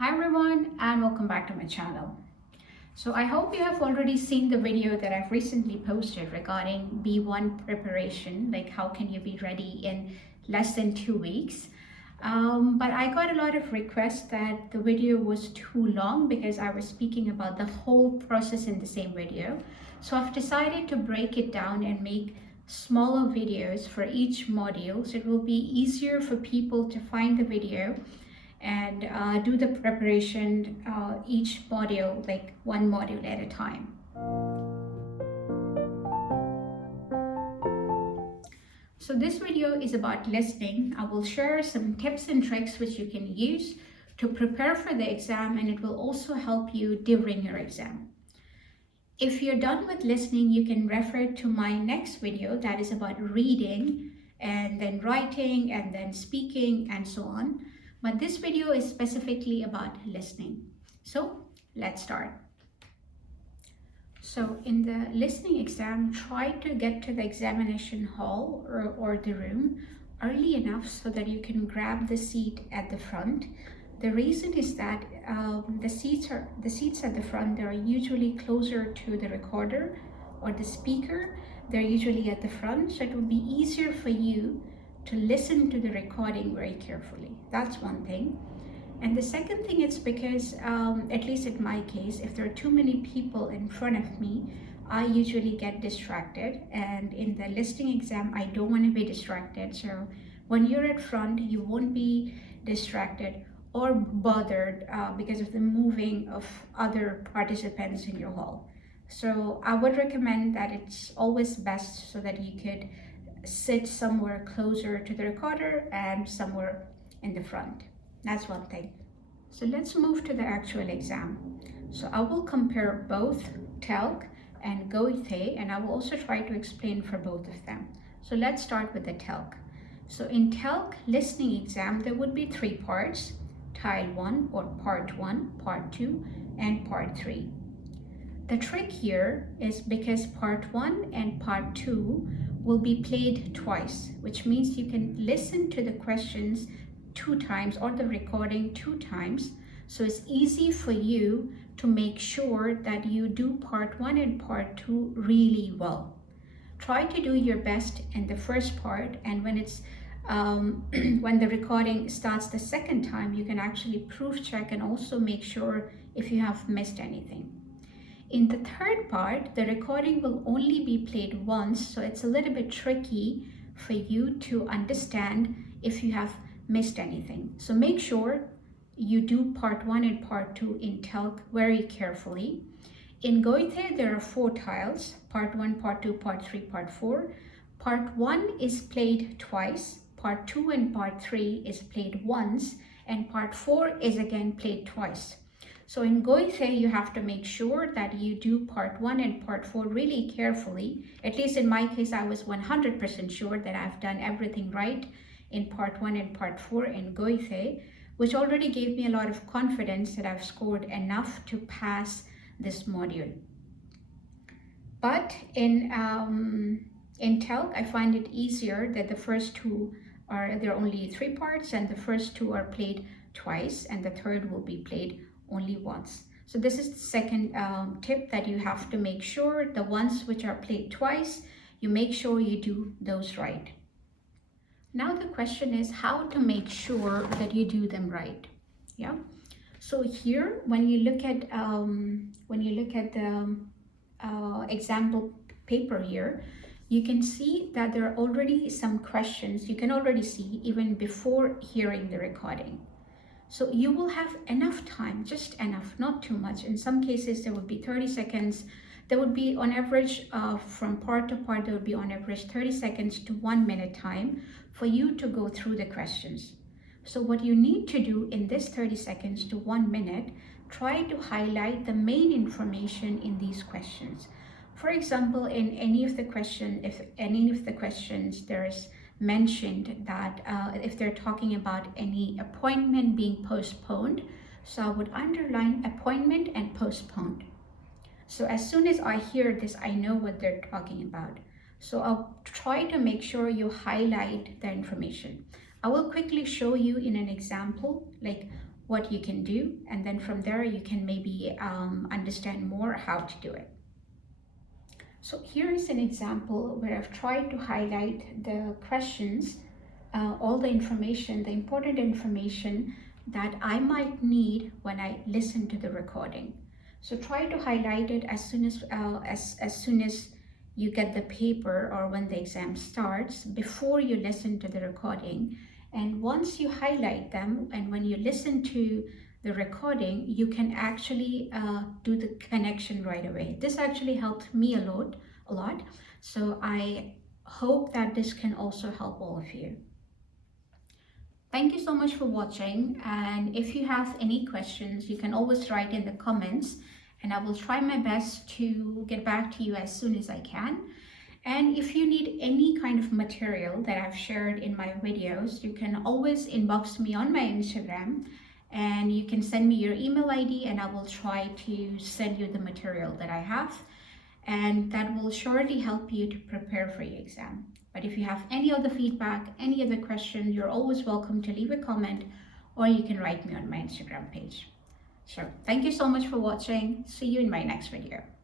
Hi everyone and welcome back to my channel. So I hope you have already seen the video that I've recently posted regarding B1 preparation, like how can you be ready in less than 2 weeks. But I got a lot of requests that the video was too long because I was speaking about the whole process in the same video. So I've decided to break it down and make smaller videos for each module so it will be easier for people to find the video and do the preparation each module, like one module at a time. So this video is about listening. I will share some tips and tricks which you can use to prepare for the exam, and it will also help you during your exam. If you're done with listening, you can refer to my next video that is about reading and then writing and then speaking and so on. But this video is specifically about listening. So let's start. So in the listening exam, try to get to the examination hall or the room early enough so that you can grab the seat at the front. The reason is that the seats at the front, they are usually closer to the recorder or the speaker. They're usually at the front, so it will be easier for you to listen to the recording very carefully. That's one thing. And the second thing is because, at least in my case, if there are too many people in front of me, I usually get distracted. And in the listening exam, I don't want to be distracted. So when you're at front, you won't be distracted or bothered because of the moving of other participants in your hall. So I would recommend that it's always best so that you could sit somewhere closer to the recorder and somewhere in the front. That's one thing. So let's move to the actual exam. So I will compare both Telc and Goethe, and I will also try to explain for both of them. So let's start with the Telc. So in Telc listening exam, there would be 3 parts: Tile 1 or Part 1, Part 2, and Part 3. The trick here is because Part 1 and Part 2 will be played twice, which means you can listen to the questions 2 times or the recording 2 times. So it's easy for you to make sure that you do Part 1 and Part 2 really well. Try to do your best in the first part, and when it's when the recording starts the second time, you can actually proof check and also make sure if you have missed anything. In the third part, the recording will only be played once, so it's a little bit tricky for you to understand if you have missed anything. So make sure you do Part 1 and Part 2 in Telc very carefully. In Goethe, there are 4 tiles: Part 1, Part 2, Part 3, Part 4. Part 1 is played twice, Part 2 and Part 3 is played once, and Part 4 is again played twice. So in Goethe, you have to make sure that you do Part 1 and Part 4 really carefully. At least in my case, I was 100% sure that I've done everything right in Part 1 and Part 4 in Goethe, which already gave me a lot of confidence that I've scored enough to pass this module. But in Telc, I find it easier that the first 2 there are only 3 parts, and the first 2 are played twice, and the third will be played only once. So this is the second tip, that you have to make sure the ones which are played twice, you make sure you do those right. Now the question is how to make sure that you do them right. Yeah. So here, when you look at the example paper here, you can see that there are already some questions. You can already see even before hearing the recording. So you will have enough time, just enough, not too much. In some cases, there would be 30 seconds. There would be on average, from part to part, there would be on average 30 seconds to 1 minute time for you to go through the questions. So what you need to do in this 30 seconds to 1 minute, try to highlight the main information in these questions. For example, in any of the questions, if any of the questions there is mentioned that if they're talking about any appointment being postponed, so I would underline appointment and postponed. So as soon as I hear this, I know what they're talking about. So I'll try to make sure you highlight the information. I will quickly show you in an example like what you can do, and then from there you can maybe understand more how to do it. So here is an example where I've tried to highlight the questions, all the information, the important information that I might need when I listen to the recording. So try to highlight it as soon as you get the paper or when the exam starts, before you listen to the recording. And once you highlight them and when you listen to the recording, you can actually do the connection right away. This actually helped me a lot. So I hope that this can also help all of you. Thank you so much for watching, and if you have any questions, you can always write in the comments and I will try my best to get back to you as soon as I can. And if you need any kind of material that I've shared in my videos, you can always inbox me on my Instagram, and you can send me your email ID and I will try to send you the material that I have, and that will surely help you to prepare for your exam. But if you have any other feedback, any other questions, you're always welcome to leave a comment, or you can write me on my Instagram page. So thank you so much for watching. See you in my next video.